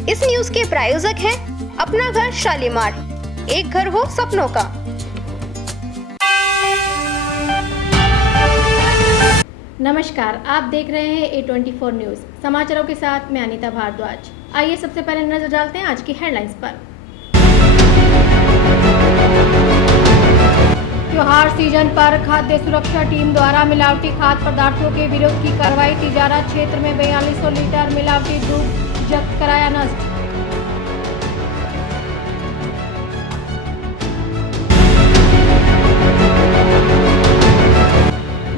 इस न्यूज के प्रायोजक हैं अपना घर शालीमार, एक घर हो सपनों का। नमस्कार, आप देख रहे हैं A24 न्यूज। समाचारों के साथ मैं अनीता भारद्वाज। आइए सबसे पहले नजर डालते हैं आज की हेडलाइंस पर। त्योहार सीजन पर खाद्य सुरक्षा टीम द्वारा मिलावटी खाद्य पदार्थों के विरोध की कार्रवाई। तिजारा क्षेत्र में 4200 लीटर मिलावटी दूध जब्त कराया नष्ट।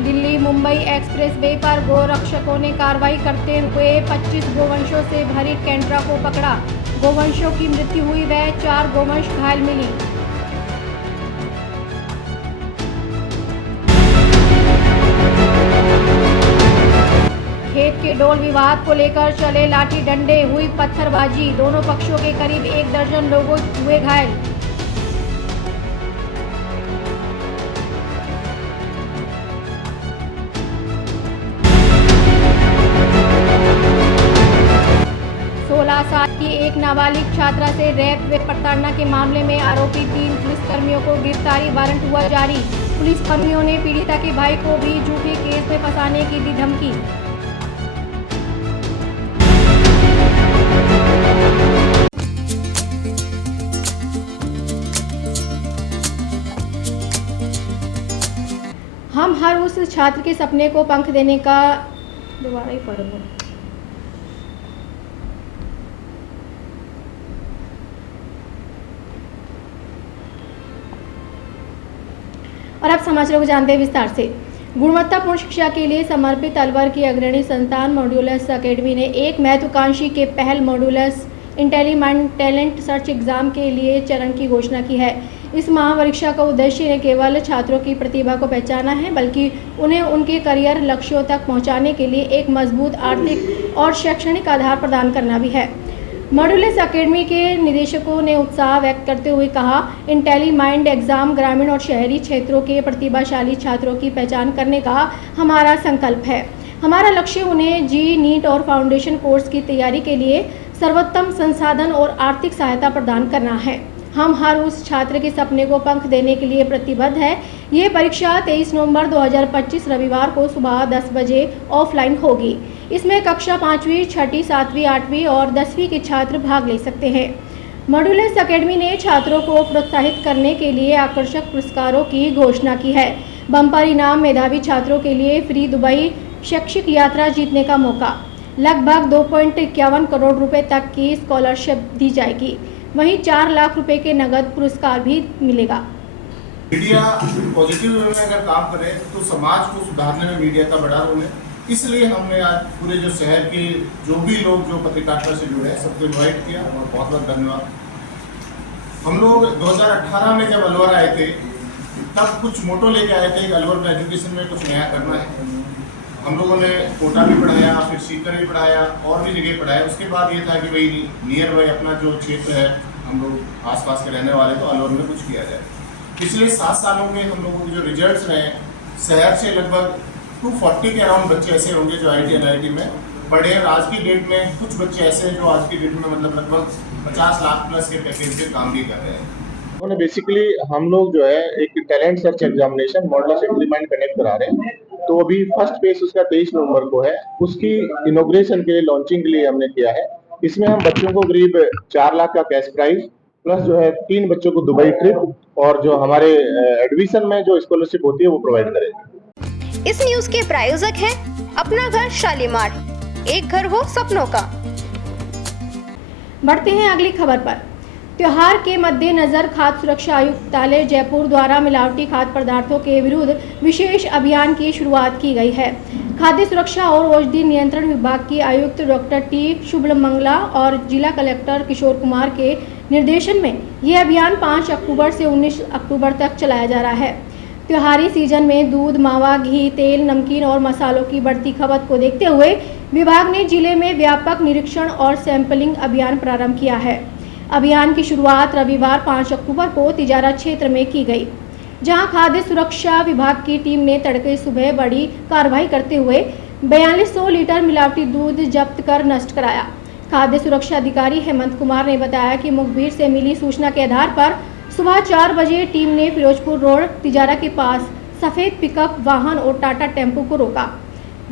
दिल्ली मुंबई एक्सप्रेस वे पर गोरक्षकों ने कार्रवाई करते हुए 25 गोवंशों से भरी कैंट्रा को पकड़ा। गोवंशों की मृत्यु हुई व 4 गोवंश घायल मिली। खेत के डोल विवाद को लेकर चले लाठी डंडे, हुई पत्थरबाजी। दोनों पक्षों के करीब 1 दर्जन लोग हुए घायल। साल की एक नाबालिग छात्रा से रेप व प्रताड़ना के मामले में आरोपी 3 पुलिसकर्मियों को गिरफ्तारी वारंट हुआ जारी। पुलिसकर्मियों ने पीड़िता के भाई को भी झूठे केस में फंसाने की दी धमकी। हम हर उस छात्र के सपने को पंख देने का दोबारा ही पढ़ूंगा। और अब समाचारों को जानते हैं विस्तार से। गुणवत्तापूर्ण शिक्षा के लिए समर्पित अलवर की अग्रणी संस्थान मॉड्यूलस एकेडमी ने एक महत्वाकांक्षी के पहल मॉड्यूलस इंटेलीमाइंड टैलेंट सर्च एग्जाम के लिए चरण की घोषणा की है। इस महापरीक्षा का उद्देश्य न केवल छात्रों की प्रतिभा को पहचाना है, बल्कि उन्हें उनके करियर लक्ष्यों तक पहुंचाने के लिए एक मजबूत आर्थिक और शैक्षणिक आधार प्रदान करना भी है। मॉड्यूलस एकेडमी के निदेशकों ने उत्साह व्यक्त करते हुए कहा, इंटेलीमाइंड एग्जाम ग्रामीण और शहरी क्षेत्रों के प्रतिभाशाली छात्रों की पहचान करने का हमारा संकल्प है। हमारा लक्ष्य उन्हें जी, नीट और फाउंडेशन कोर्स की तैयारी के लिए सर्वोत्तम संसाधन और आर्थिक सहायता प्रदान करना है। हम हर उस छात्र के सपने को पंख देने के लिए प्रतिबद्ध है। ये परीक्षा 23 नवंबर 2025 रविवार को सुबह 10 बजे ऑफलाइन होगी। इसमें कक्षा 5वीं, 6ठी, 7वीं, 8वीं और 10वीं के छात्र भाग ले सकते हैं। मॉड्यूलस एकेडमी ने छात्रों को प्रोत्साहित करने के लिए आकर्षक पुरस्कारों की घोषणा की है। बम्पर इनाम, मेधावी छात्रों के लिए फ्री दुबई शैक्षिक यात्रा जीतने का मौका, लगभग 2.51 करोड़ रुपए तक की स्कॉलरशिप दी जाएगी। वहीं 4 लाख रुपए के नगद पुरस्कार भी मिलेगा। मीडिया पॉजिटिव वे में अगर काम करे तो समाज को सुधारने में मीडिया का बड़ा रोल है। इसलिए हमने आज पूरे जो शहर के जो भी लोग जो पत्रकारिता से जुड़े हैं सबको इन्वाइट किया और बहुत बहुत धन्यवाद। हम लोग 2018 में जब अलवर आए थे तब कुछ मोटो लेके आए थे, अलवर में एजुकेशन में कुछ नया करना है। हम लोगों ने कोटा भी पढ़ाया, फिर सीकर भी पढ़ाया और भी जगह पढ़ाया। उसके बाद ये था कि भाई नियर बाई अपना जो क्षेत्र है, हम लोग आसपास के रहने वाले, तो अलवर में कुछ किया जाए। पिछले 7 सालों में हम लोगों के जो रिजल्ट्स रहे, शहर से लगभग 240 के अराउंड बच्चे ऐसे होंगे जो IIT NIT में पढ़े। और आज की डेट में कुछ बच्चे ऐसे हैं जो आज की डेट में मतलब लगभग 50 लाख प्लस के पैकेज पे काम भी कर रहे हैं। उन्होंने बेसिकली हम लोग जो है एक talent search examination Modulus Intellimind connect करा रहे हैं। तो अभी फर्स्ट फेज उसका 23 नवंबर को है। उसकी इनॉग्रेशन के लिए, लॉन्चिंग के लिए हमने किया है। इसमें हम बच्चों को करीब 4 लाख का कैश प्राइज प्लस जो है 3 बच्चों को दुबई ट्रिप और जो हमारे एडमिशन में जो स्कॉलरशिप होती है वो प्रोवाइड करेंगे। इस न्यूज के प्रायोजक हैं अपना घर शालीमार, एक घर हो सपनों का। बढ़ते हैं अगली खबर पर। त्योहार के मद्देनजर खाद्य सुरक्षा आयुक्तालय जयपुर द्वारा मिलावटी खाद्य पदार्थों के विरुद्ध विशेष अभियान की शुरुआत की गई है। खाद्य सुरक्षा और औषधि नियंत्रण विभाग की आयुक्त डॉक्टर टी शुभमंगला और जिला कलेक्टर किशोर कुमार के निर्देशन में यह अभियान 5 अक्टूबर से 19 अक्टूबर तक चलाया जा रहा है। त्योहारी सीजन में दूध, मावा, घी, तेल, नमकीन और मसालों की बढ़ती खपत को देखते हुए विभाग ने जिले में व्यापक निरीक्षण और सैंपलिंग अभियान प्रारंभ किया है। अभियान की शुरुआत रविवार 5 अक्टूबर को तिजारा क्षेत्र में की गई, जहां खाद्य सुरक्षा विभाग की टीम ने तड़के सुबह बड़ी कार्रवाई करते हुए 4200 लीटर मिलावटी दूध जब्त कर नष्ट कराया। खाद्य सुरक्षा अधिकारी हेमंत कुमार ने बताया कि मुखबिर से मिली सूचना के आधार पर सुबह 4 बजे टीम ने फिरोजपुर रोड तिजारा के पास सफेद पिकअप वाहन और टाटा टेम्पो को रोका।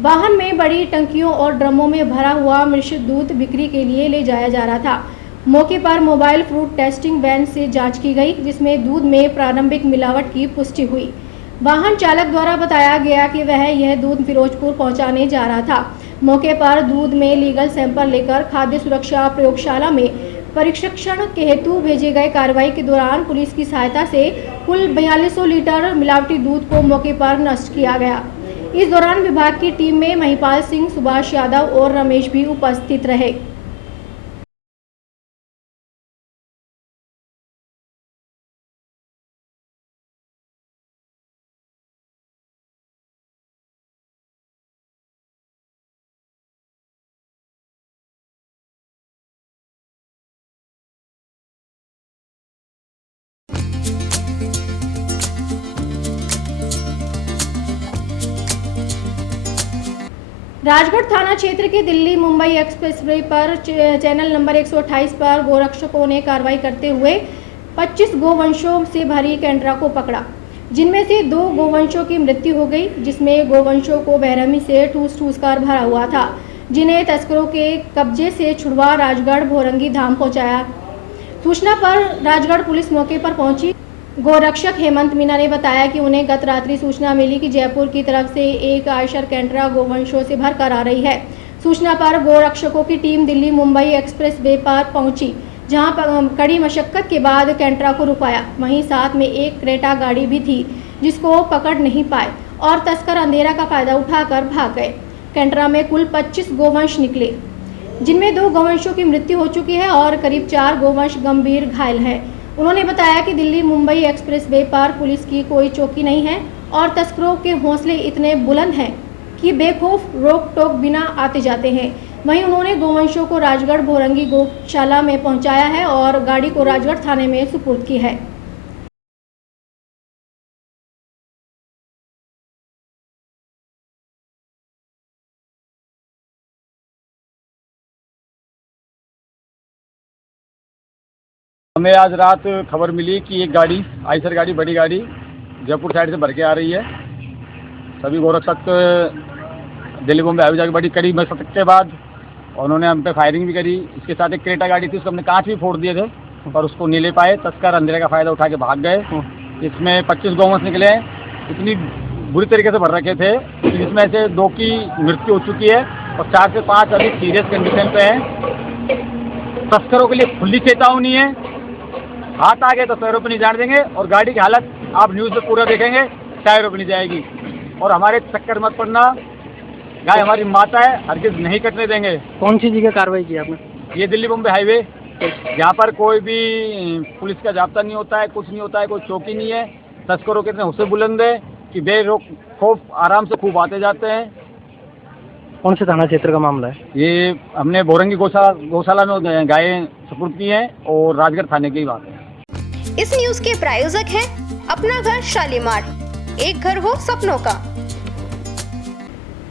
वाहन में बड़ी टंकियों और ड्रमों में भरा हुआ मिश्रित दूध बिक्री के लिए ले जाया जा रहा था। मौके पर मोबाइल फ्रूट टेस्टिंग वैन से जांच की गई, जिसमें दूध में प्रारंभिक मिलावट की पुष्टि हुई। वाहन चालक द्वारा बताया गया कि वह यह दूध फिरोजपुर पहुंचाने जा रहा था। मौके पर दूध में लीगल सैंपल लेकर खाद्य सुरक्षा प्रयोगशाला में परीक्षण के हेतु भेजे गए। कार्रवाई के दौरान पुलिस की सहायता से कुल 4200 लीटर मिलावटी दूध को मौके पर नष्ट किया गया। इस दौरान विभाग की टीम में महिपाल सिंह, सुभाष यादव और रमेश भी उपस्थित रहे। राजगढ़ थाना क्षेत्र के दिल्ली मुंबई एक्सप्रेसवे पर चैनल नंबर 128 पर गोरक्षकों ने कार्रवाई करते हुए 25 गोवंशों से भरी कैंटरा को पकड़ा, जिनमें से 2 गोवंशों की मृत्यु हो गई, जिसमें गोवंशों को बेरहमी से ठूस कर भरा हुआ था, जिन्हें तस्करों के कब्जे से छुड़वा राजगढ़ भोरंगी धाम पहुंचाया। सूचना पर राजगढ़ पुलिस मौके पर पहुंची। गोरक्षक हेमंत मीना ने बताया कि उन्हें गत रात्रि सूचना मिली कि जयपुर की तरफ से एक आयशर कैंटरा गोवंशों से भरकर आ रही है। सूचना पर गोरक्षकों की team Delhi Mumbai express way पर पहुंची, जहां पर कड़ी मशक्कत के बाद कैंटरा को रुकाया। वहीं साथ में एक क्रेटा गाड़ी भी थी, जिसको पकड़ नहीं पाए और तस्कर अंधेरा का फायदा उठाकर भाग गए। कैंटरा में कुल 25 गोवंश निकले, जिनमें 2 गोवंशों की मृत्यु हो चुकी है और करीब 4 गोवंश गंभीर घायल हैं। उन्होंने बताया कि दिल्ली मुंबई एक्सप्रेस वे पर पुलिस की कोई चौकी नहीं है और तस्करों के हौसले इतने बुलंद हैं कि बेखौफ रोक टोक बिना आते जाते हैं। वहीं उन्होंने गोवंशों को राजगढ़ भोरंगी गौशाला में पहुंचाया है और गाड़ी को राजगढ़ थाने में सुपुर्द की है। हमें आज रात खबर मिली कि एक गाड़ी आयशर गाड़ी, बड़ी गाड़ी जयपुर साइड से भर के आ रही है। सभी गोरक्षक दिल्ली मुंबई हाईवे जाके बड़ी कड़ी मशक्कत के बाद उन्होंने हम पे फायरिंग भी करी। इसके साथ एक क्रेटा गाड़ी थी, उसको हमने कांच भी फोड़ दिए थे, पर उसको नहीं ले पाए। तस्कर अंधेरे का फायदा उठा के भाग गए। इसमें 25 गोवंश निकले हैं। इतनी बुरी तरीके से भर रखे थे, जिसमें से 2 की मृत्यु हो चुकी है और 4 से 5 अभी सीरियस कंडीशन पे हैं। तस्करों के लिए खुली चेतावनी है, हाथ आ गए तो पैरों पर नहीं जाने देंगे और गाड़ी की हालत आप न्यूज़ में पूरा देखेंगे, टायरों पर नहीं जाएगी। और हमारे चक्कर मत पड़ना, गाय हमारी माता है, हरगिज़ नहीं कटने देंगे। कौन सी जगह कार्रवाई की आपने? ये दिल्ली मुंबई हाईवे, जहाँ पर कोई भी पुलिस का जाब्ता नहीं होता है, कुछ नहीं होता है, कोई चौकी नहीं है। तस्करों के इतने हौसले बुलंद है कि बेरोक खौफ आराम से खूब आते जाते हैं। कौन से थाना क्षेत्र का मामला है? ये हमने भोरंगी गौशाला में गायें सुपुर्द की हैं और राजगढ़ थाने की बात है। इस न्यूज के प्रायोजक हैं अपना घर शालीमार, एक घर हो सपनों का।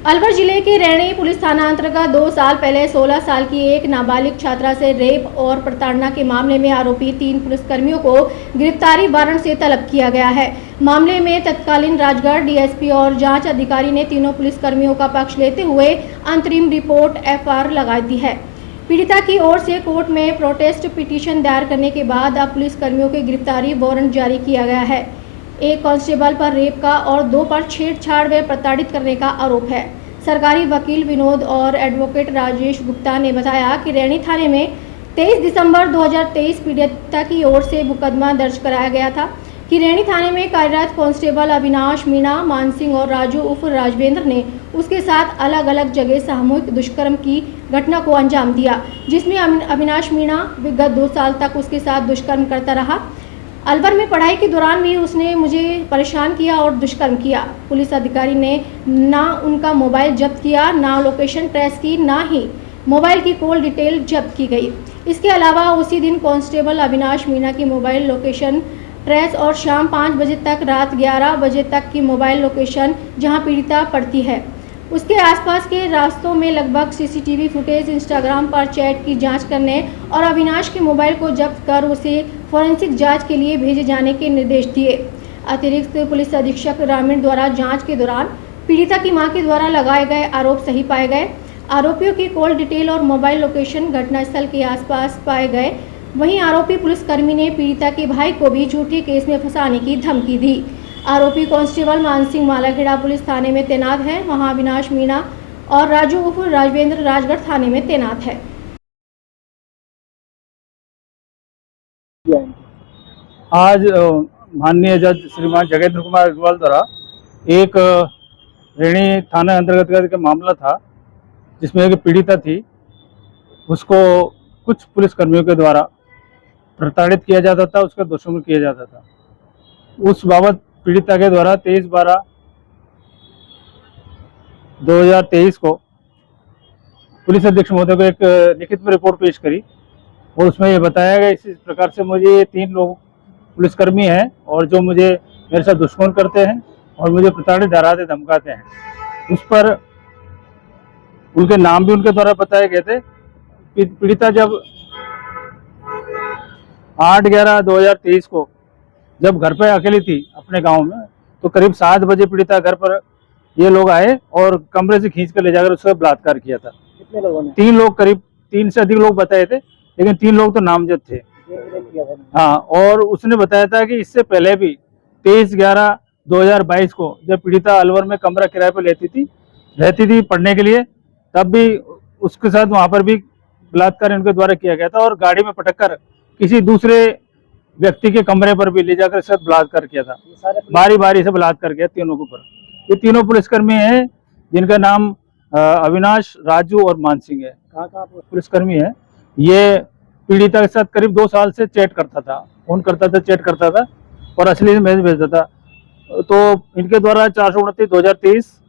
अलवर जिले के रैणी पुलिस थाना अंतर्गत 2 साल पहले 16 साल की एक नाबालिग छात्रा से रेप और प्रताड़ना के मामले में आरोपी 3 पुलिसकर्मियों को गिरफ्तारी वारंट से तलब किया गया है। मामले में तत्कालीन राजगढ़ डीएसपी और जांच अधिकारी ने तीनों पुलिसकर्मियों का पक्ष लेते हुए अंतरिम रिपोर्ट एफआईआर लगा दी है। पीड़िता की ओर से कोर्ट में प्रोटेस्ट पिटीशन दायर करने के बाद अब पुलिसकर्मियों के गिरफ्तारी वारंट जारी किया गया है। एक कांस्टेबल पर रेप का और 2 पर छेड़छाड़ व प्रताड़ित करने का आरोप है। सरकारी वकील विनोद और एडवोकेट राजेश गुप्ता ने बताया कि रैणी थाने में 23 दिसंबर 2023 पीड़िता की ओर से मुकदमा दर्ज कराया गया था कि रैणी थाने में कार्यरत कांस्टेबल अविनाश मीणा, मानसिंह और राजू उर्फ राजवेंद्र ने उसके साथ अलग अलग जगह सामूहिक दुष्कर्म की घटना को अंजाम दिया, जिसमें अविनाश मीणा विगत 2 साल तक उसके साथ दुष्कर्म करता रहा। अलवर में पढ़ाई के दौरान भी उसने मुझे परेशान किया और दुष्कर्म किया। पुलिस अधिकारी ने ना उनका मोबाइल जब्त किया, ना लोकेशन ट्रेस की, ना ही मोबाइल की कॉल डिटेल जब्त की गई। इसके अलावा उसी दिन कांस्टेबल अविनाश मीणा की मोबाइल लोकेशन ट्रेस और शाम 5 बजे तक रात 11 बजे तक की मोबाइल लोकेशन जहां पीड़िता पड़ती है उसके आसपास के रास्तों में लगभग सीसीटीवी फुटेज, इंस्टाग्राम पर चैट की जांच करने और अविनाश के मोबाइल को जब्त कर उसे फॉरेंसिक जांच के लिए भेजे जाने के निर्देश दिए। अतिरिक्त पुलिस अधीक्षक ग्रामीण द्वारा जांच के दौरान पीड़िता की मां के द्वारा लगाए गए आरोप सही पाए गए। आरोपियों की कॉल डिटेल और मोबाइल लोकेशन घटनास्थल के आसपास पाए गए। वहीं आरोपी पुलिसकर्मी ने पीड़िता के भाई को भी झूठे केस में फंसाने की धमकी दी। आरोपी कांस्टेबल मानसिंह मालाखेड़ा पुलिस थाने में तैनात है। वहां अविनाश मीणा और राजू उर्फ राजवेंद्र राजगढ़ थाने में तैनात है। आज माननीय जज श्रीमान जगेंद्र कुमार अग्रवाल द्वारा एक रेणी थाना अंतर्गत का मामला था, जिसमें एक पीड़िता थी, उसको कुछ पुलिसकर्मियों के द्वारा प्रताड़ित किया जाता था, उसका दुष्कर्म किया जाता था। उस बाबत पीड़िता के द्वारा 23/12/2023 को पुलिस अधीक्षक महोदय को एक लिखित में रिपोर्ट पेश करी और उसमें ये बताया गया इसी प्रकार से मुझे 3 लोग पुलिसकर्मी हैं और जो मुझे मेरे साथ दुष्कर्म करते हैं और मुझे प्रताड़ित, डराते, धमकाते हैं। उस पर उनके नाम भी उनके द्वारा बताए गए थे। पीड़िता जब 8/11/2023 को जब घर पर अकेली थी अपने गांव में, तो करीब 7 बजे पीड़िता घर पर ये लोग आए और कमरे से खींच कर ले जाकर उसका बलात्कार किया था। कितने लोगों ने? 3 लोग, करीब 3 से अधिक लोग बताए थे, लेकिन 3 लोग तो नामजद थे। हाँ, और उसने बताया था कि इससे पहले भी 23/11/2022 को जब पीड़िता अलवर में कमरा किराए पर रहती थी पढ़ने के लिए, तब भी उसके साथ वहां पर भी बलात्कार इनके द्वारा किया गया था और गाड़ी में पटककर किसी दूसरे व्यक्ति के कमरे पर भी ले जाकर साथ बलात्कार किया था। बारी बारी से बलात्कार किया तीनों के ऊपर। ये तीनों पुलिसकर्मी हैं जिनका नाम अविनाश, राजू और मानसिंह है। कहाँ पुलिसकर्मी है। ये पीड़िता के साथ करीब 2 साल से चैट करता था, फोन करता था, चैट करता था और असली मैसेज भेजता था। तो इनके द्वारा 429/2023,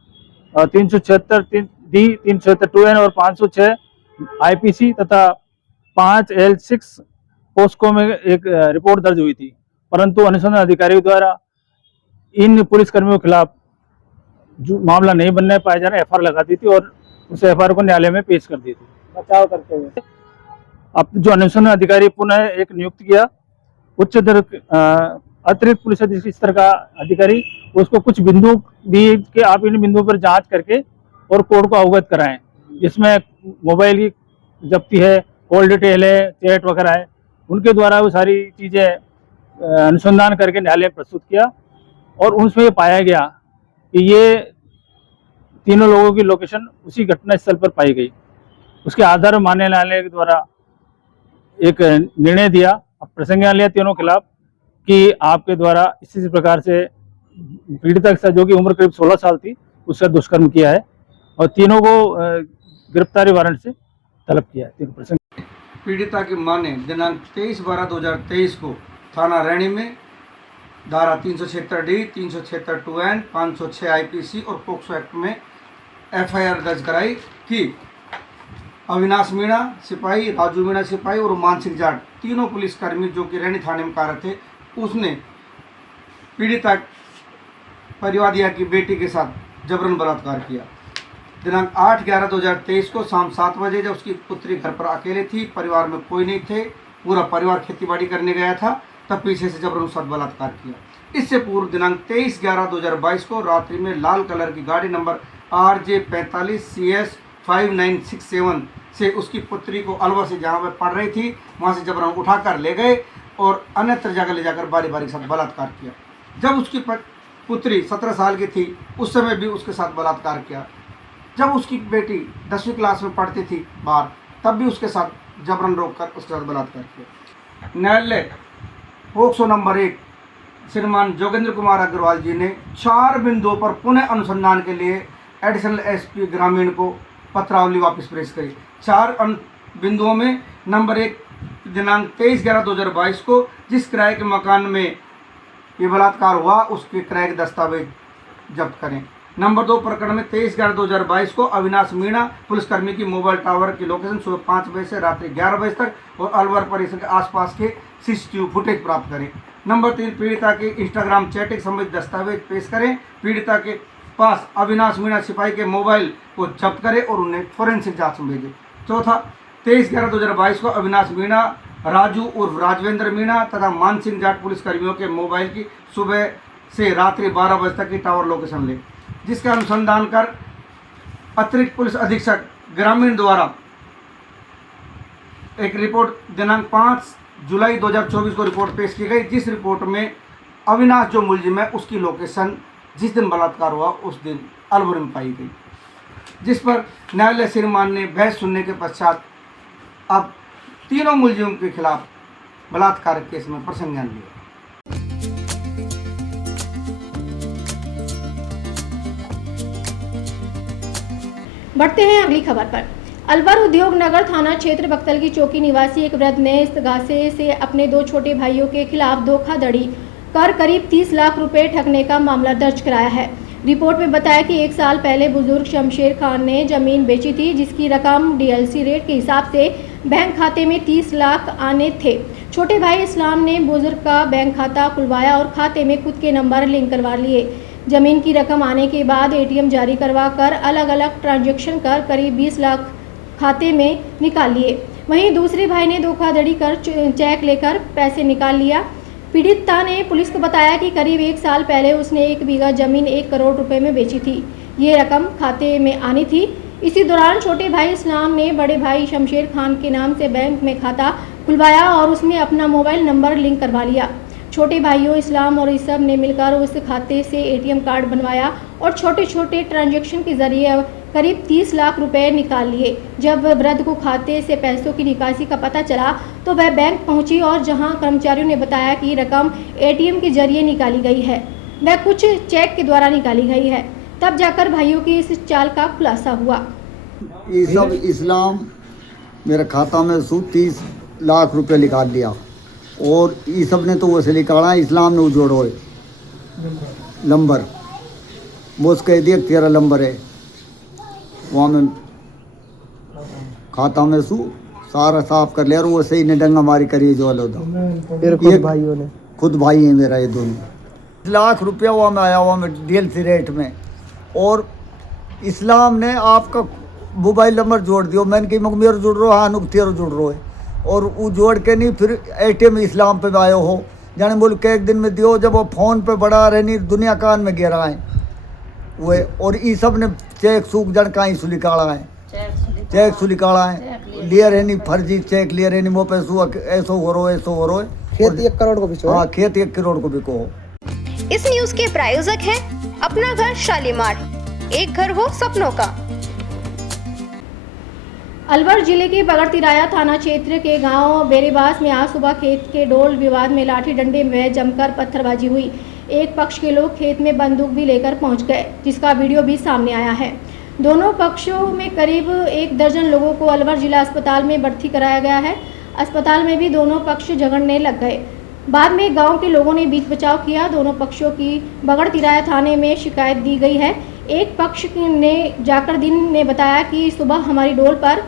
376 डी, 376 और 506 IPC तथा 5L6 पोस्को में एक रिपोर्ट दर्ज हुई थी, परंतु अनुसंधान अधिकारी द्वारा इन पुलिसकर्मियों के खिलाफ जो मामला नहीं बनने पाया जा रहा, FR लगा दी थी और उस FR को न्यायालय में पेश कर दी थी। बचाव करते हुए अब जो अनुसंधान अधिकारी पुनः एक नियुक्त किया, अतिरिक्त पुलिस अधीक्षक स्तर का अधिकारी, उसको कुछ बिंदु दी कि आप इन बिंदुओं पर जांच करके और कोर्ट को अवगत कराएं, जिसमें मोबाइल की जब्ती है, कॉल डिटेल है, चैट वगैरह है, उनके द्वारा वो सारी चीज़ें अनुसंधान करके न्यायालय में प्रस्तुत किया और उसमें ये पाया गया कि ये तीनों लोगों की लोकेशन उसी घटना स्थल पर पाई गई। उसके आधार पर माननीय न्यायालय के द्वारा एक निर्णय दिया, प्रसंज्ञान लिया तीनों के खिलाफ कि आपके द्वारा इसी प्रकार से पीड़िता के साथ, जो कि उम्र करीब 16 साल थी, उसका दुष्कर्म किया है और तीनों को गिरफ्तारी वारंट से तलब किया है। तीनों प्रसंग पीड़िता की मां ने दिनांक 23/12/2023 को थाना रैणी में धारा 376D, 376(2N), 506 IPC और पोक्सो एक्ट में FIR दर्ज कराई कि अविनाश मीणा सिपाही, राजू मीणा सिपाही और मानसिंह जाट, तीनों पुलिसकर्मी जो कि रैणी थाने में कार्यरत थे, उसने पीड़िता परिवादिया की बेटी के साथ जबरन बलात्कार किया। दिनांक 8/11/2023 को शाम 7 बजे जब उसकी पुत्री घर पर अकेले थी, परिवार में कोई नहीं थे, पूरा परिवार खेतीबाड़ी करने गया था, तब पीछे से जबरन उसके साथ बलात्कार किया। इससे पूर्व दिनांक 23/11/2022 को रात्रि में लाल कलर की गाड़ी नंबर RJ45CS 5967 से उसकी पुत्री को अलवर से जहाँ पर पढ़ रही थी वहाँ से जबरन उठाकर ले गए और अन्यत्र जगह ले जाकर बारी बारी के साथ बलात्कार किया। जब उसकी पुत्री 17 साल की थी, उस समय भी उसके साथ बलात्कार किया। जब उसकी बेटी 10वीं क्लास में पढ़ती थी बाहर, तब भी उसके साथ जबरन रोककर उसके साथ बलात्कार किया। न्यायालय पोक्सो नंबर 1 श्रीमान जोगेंद्र कुमार अग्रवाल जी ने 4 बिंदुओं पर पुनः अनुसंधान के लिए एडिशनल SP ग्रामीण को पत्रावली वापस प्रेस करी। 4 बिंदुओं में नंबर 1 दिनांक 23/11/2022 को जिस किराए के मकान में ये बलात्कार हुआ उसके किराए के दस्तावेज जब्त करें। नंबर 2 प्रकरण में 23/11/2022 को अविनाश मीणा पुलिसकर्मी की मोबाइल टावर की लोकेशन सुबह 5 बजे से रात्रि 11 बजे तक और अलवर परिसर के आसपास के CCTV फुटेज प्राप्त करें। नंबर 3 पीड़िता के इंस्टाग्राम चैटिंग संबंधित दस्तावेज पेश करें। पीड़िता के पास अविनाश मीणा सिपाही के मोबाइल को जब्त करे और उन्हें फोरेंसिक जांच में भेजे। चौथा, 23/11/2022 को अविनाश मीणा, राजू उर्फ राजवेंद्र मीणा तथा मानसिंह जाट पुलिसकर्मियों के मोबाइल की सुबह से रात्रि 12 बजे तक की टावर लोकेशन ले, जिसका अनुसंधान कर अतिरिक्त पुलिस अधीक्षक ग्रामीण द्वारा एक रिपोर्ट दिनांक 5 जुलाई 2024 को रिपोर्ट पेश की गई, जिस रिपोर्ट में अविनाश जो मुलजिम है उसकी लोकेशन जिस दिन बलात्कार हुआ उस दिन अलवर में पाई गई, जिस पर न्यायालय श्रीमान ने बहस सुनने के पश्चात अब तीनों मुलजिमों के खिलाफ बलात्कार केस में प्रसंज्ञान लिया। बढ़ते हैं अगली खबर पर। अलवर उद्योग नगर थाना क्षेत्र बख्तल की चौकी निवासी एक वृद्ध ने इस्तगासे से अपने 2 छोटे भाइयों के खिलाफ धोखाधड़ी कर करीब 30 लाख रुपए ठगने का मामला दर्ज कराया है। रिपोर्ट में बताया कि 1 साल पहले बुजुर्ग शमशेर खान ने जमीन बेची थी, जिसकी रकम डीएलसी रेट के हिसाब से बैंक खाते में 30 लाख आने थे। छोटे भाई इस्लाम ने बुजुर्ग का बैंक खाता खुलवाया और खाते में खुद के नंबर लिंक करवा लिए। जमीन की रकम आने के बाद एटीएम जारी करवा कर अलग अलग ट्रांजैक्शन कर करीब 20 लाख खाते में निकाल लिए। वहीं दूसरे भाई ने धोखाधड़ी कर चेक लेकर पैसे निकाल लिया। पीड़िता ने पुलिस को बताया कि करीब 1 साल पहले उसने 1 बीघा जमीन 1 करोड़ रुपए में बेची थी। ये रकम खाते में आनी थी। इसी दौरान छोटे भाई इस्लाम ने बड़े भाई शमशेर खान के नाम से बैंक में खाता खुलवाया और उसमें अपना मोबाइल नंबर लिंक करवा लिया। छोटे भाइयों इस्लाम और इसब ने मिलकर उस खाते से एटीएम कार्ड बनवाया और छोटे छोटे ट्रांजैक्शन के जरिए करीब 30 लाख रुपए निकाल लिए। जब वृद्ध को खाते से पैसों की निकासी का पता चला तो वह बैंक पहुंची और जहां कर्मचारियों ने बताया कि रकम एटीएम के जरिए निकाली गई है, वह कुछ चेक के द्वारा निकाली गई है, तब जाकर भाइयों की इस चाल का खुलासा हुआ। ये सब इस्लाम मेरे खाता में 30 लाख रुपए निकाल लिया और ये सब ने तो वैसे निकाला, इस्लाम ने जोड़ो नंबर वो उसके दिए 13 नंबर है, वहाँ में खाता में सारा साफ कर लिया और वो सही ने डंगा मारी करी जो वाला भाइयों ने खुद भाई है मेरा, ये दोनों लाख रुपया वहाँ में आया हुआ में डीएलसी रेट में। और इस्लाम ने आपका मोबाइल नंबर जोड़ दियो, मैंने कही मग मेरा जुड़ रहा, हाँ नुक तेरा जुड़ रहा है, और वो जोड़ के नहीं फिर एटीएम इस्लाम पे आयो हो जाने बोल के एक दिन में दियो, जब वो फ़ोन पे बड़ा रहनी दुनिया कान में गिरा है वो। और ये सब ने चेक सूख जन का ही निकाला है, चेक सु निकाला है, लिए रहनी फर्जी चेक लिए रहनी वो पैसो ऐसो हो रो ऐसो हो रो। खेत 1 करोड़ को बिको। हाँ खेत 1 करोड़ को बिको। इस न्यूज के प्रायोजक हैं अपना घर शालीमार, एक घर हो सपनों का। अलवर जिले के बगड़तिराया थाना क्षेत्र के गांव बेरीबास में आज सुबह खेत के डोल विवाद में लाठी डंडे में जमकर पत्थरबाजी हुई। एक पक्ष के लोग खेत में बंदूक भी लेकर पहुंच गए, जिसका वीडियो भी सामने आया है। दोनों पक्षों में करीब 1 दर्जन लोगों को अलवर जिला अस्पताल में भर्ती कराया गया है। अस्पताल में भी दोनों पक्ष झगड़ने लग गए। बाद में गांव के लोगों ने बीच बचाव किया। दोनों पक्षों की बगड़तिराया थाने में शिकायत दी गई है। एक पक्ष ने जाकर दिन ने बताया कि सुबह हमारी डोल पर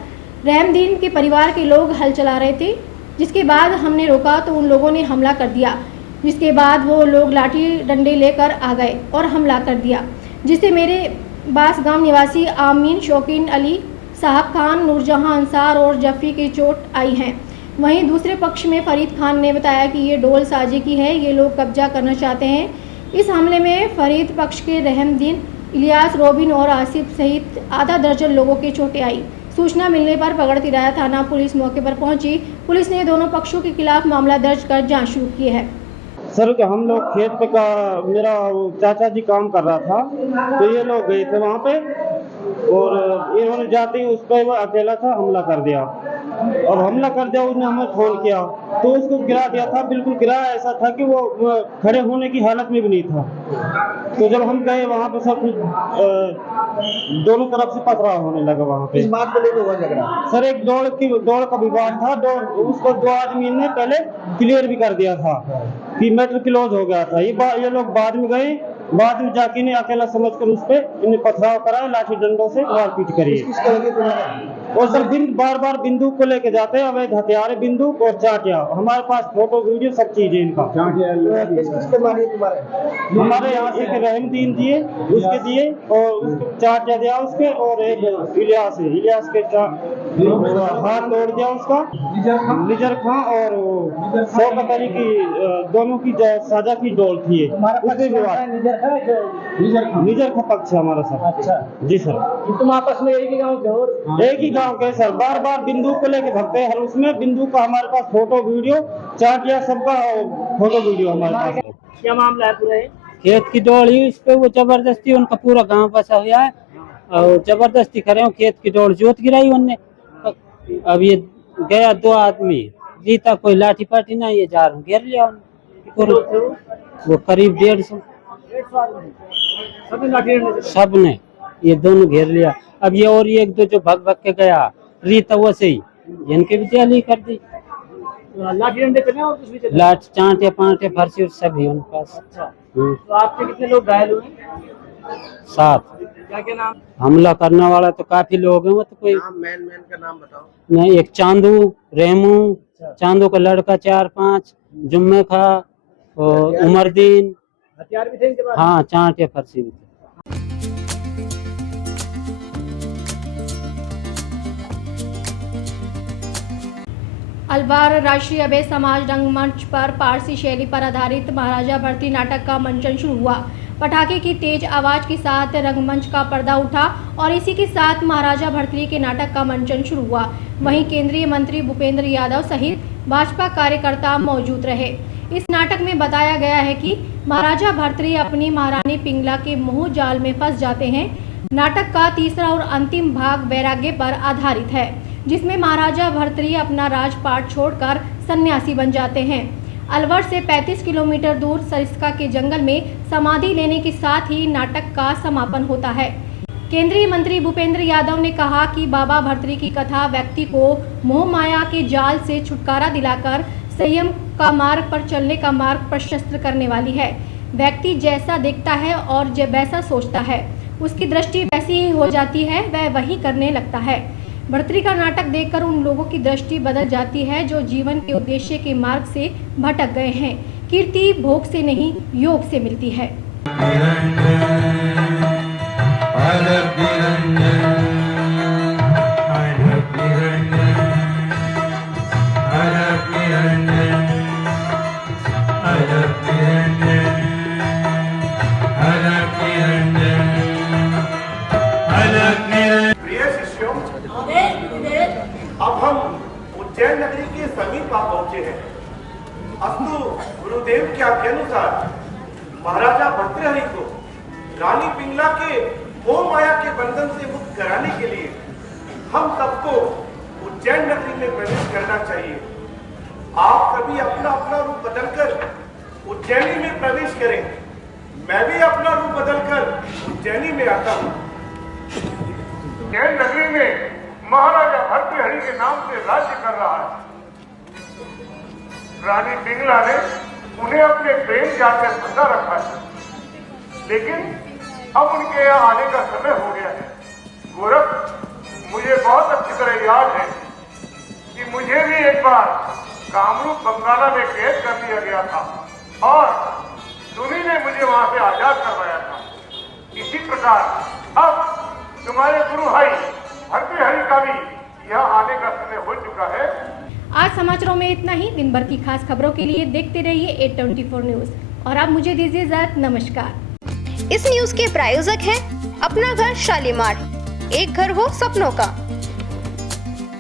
रहमदीन के परिवार के लोग हल चला रहे थे, जिसके बाद हमने रोका तो उन लोगों ने हमला कर दिया, जिसके बाद वो लोग लाठी डंडे लेकर आ गए और हमला कर दिया, जिससे मेरे बास गांव निवासी आमीन, शौकीन अली, साहब खान, नूरजहां अंसार और जफ़ी की चोट आई हैं। वहीं दूसरे पक्ष में फरीद खान ने बताया कि ये डोल साजे की है, ये लोग कब्जा करना चाहते हैं। इस हमले में फरीद पक्ष के रहमदीन, इलियास, रोबिन और आसिफ सहित आधा दर्जन लोगों की चोटें आई। सूचना मिलने पर बगड़तिराया थाना पुलिस मौके पर पहुंची। पुलिस ने दोनों पक्षों के खिलाफ मामला दर्ज कर जांच शुरू की है। सर हम लोग खेत पे का मेरा चाचा जी काम कर रहा था, तो ये लोग गए थे वहाँ पे और इन्होंने जाते ही उस पर अकेला था, हमला कर दिया। और हमला कर दिया, उसने हमें फोन किया तो उसको गिरा दिया था, बिल्कुल गिराया ऐसा था कि वो खड़े होने की हालत में भी नहीं था। तो जब हम गए वहाँ पे सब कुछ दोनों तरफ से पथराव होने लगा वहाँ पे। इस बात को लेकर हुआ झगड़ा? सर एक दौड़ का विवाद था, उसको 2 आदमी ने पहले क्लियर भी कर दिया था कि मैटर क्लोज हो गया था। ये लोग बाद में गए बाद में जाके इन्हें अकेला समझकर उस पे इन्हें पथराव कराया, लाठी डंडों से मारपीट करी है। और सर बार बार बंदूक को लेके जाते हैं, अवैध हथियार है, बंदूक और चाटिया। हमारे पास फोटो वीडियो सब चीजें इनका। हमारे यहाँ एक रहमदीन दिए, उसके दिए और उसको चाटिया दिया उसके, और एक इलियास के हाथ तोड़ दिया उसका, निजर खां और शौकत अली की, दोनों की साझा की डोल थी। निजर खां पक्ष है हमारा सर। अच्छा जी सर। तुम आपस में एक ही गाँव के सर, बार बार बंदूक को लेके भगते हैं। हर उसमें बंदूक का हमारे पास फोटो वीडियो चाटिया सबका फोटो वीडियो हमारे पास। क्या मामला है पूरा? खेत की डोल ही इस पे वो जबरदस्ती, उनका पूरा गांव बसा हुआ है और जबरदस्ती करे खेत की डोल जोत गिराई उनने। अब ये गया 2 आदमी, जीता कोई लाठी पाठी ना, ये जा घेर लिया वो करीब 150 सबने ये दोनों घेर लिया। अब ये और एक दो जो भग भग के गया रीता वो से ही इनके भी तैयारी कर दी। लाठी डंडे चले और कुछ भी चले? लाठ चांटे पांटे फरसी सभी उनके पास। अच्छा। तो आपके कितने लोग घायल हुए? 7। क्या नाम? हमला करने वाला तो काफी लोग हैं, वो तो कोई मैन का नाम बताओ। नहीं, एक चांदू, रेमू, चांदू का लड़का 4-5, जुम्मे खा और उमरदीन। हथियार भी थे इनके पास? हाँ, चांटे फरसी भी थे। अलवार राष्ट्रीय अभय समाज रंगमंच पर पारसी शैली पर आधारित महाराजा भर्तृ नाटक का मंचन शुरू हुआ। पटाखे की तेज आवाज के साथ रंगमंच का पर्दा उठा और इसी के साथ महाराजा भर्तृ के नाटक का मंचन शुरू हुआ। वहीं केंद्रीय मंत्री भूपेंद्र यादव सहित भाजपा कार्यकर्ता मौजूद रहे। इस नाटक में बताया गया है कि महाराजा भर्तृ अपनी महारानी पिंगला के मोह जाल में फंस जाते हैं। नाटक का तीसरा और अंतिम भाग वैराग्य पर आधारित है, जिसमें महाराजा भर्तृ अपना राजपाट छोड़कर सन्यासी बन जाते हैं। अलवर से 35 किलोमीटर दूर सरिस्का के जंगल में समाधि लेने के साथ ही नाटक का समापन होता है। केंद्रीय मंत्री भूपेंद्र यादव ने कहा कि बाबा भर्तृ की कथा व्यक्ति को मोह माया के जाल से छुटकारा दिलाकर संयम का मार्ग पर चलने का मार्ग प्रशस्त करने वाली है। व्यक्ति जैसा देखता है और वैसा सोचता है, उसकी दृष्टि वैसी ही हो जाती है, वह वही करने लगता है। भर्तृ का नाटक देखकर उन लोगों की दृष्टि बदल जाती है जो जीवन के उद्देश्य के मार्ग से भटक गए हैं। कीर्ति भोग से नहीं, योग से मिलती है। अब हम उज्जैन नगरी के समीप आ पहुंचे हैं। अस्तु गुरुदेव के आज्ञानुसार महाराजा भर्तृहरि को रानी पिंगला के मोह माया के बंधन से मुक्त कराने के लिए हम सबको उज्जैन नगरी में प्रवेश करना चाहिए। आप सभी अपना अपना रूप बदलकर उज्जैनी में प्रवेश करें। मैं भी अपना रूप बदलकर उज्जैनी में आता हूँ। उज्जैन नगरी में महाराजा भर्तृहरि के नाम से राज्य कर रहा है। रानी पिंगला ने उन्हें अपने प्रेम जाल में फंसा रखा है, लेकिन अब उनके यहाँ आने का समय हो गया है। गोरख, मुझे बहुत अच्छी तरह याद है कि मुझे भी एक बार कामरूप बंगाला में कैद कर दिया गया था और तुम्ही ने मुझे वहां से आजाद करवाया था। इसी प्रकार अब तुम्हारे गुरु भाई भर्तृहरि का भी यहाँ आने का समय हो चुका है। आज समाचारों में इतना ही। दिन भर की खास खबरों के लिए देखते रहिए 824 न्यूज और अब मुझे दीजिए इजाजत। नमस्कार। इस न्यूज के प्रायोजक हैं अपना घर शालीमार, एक घर हो सपनों का।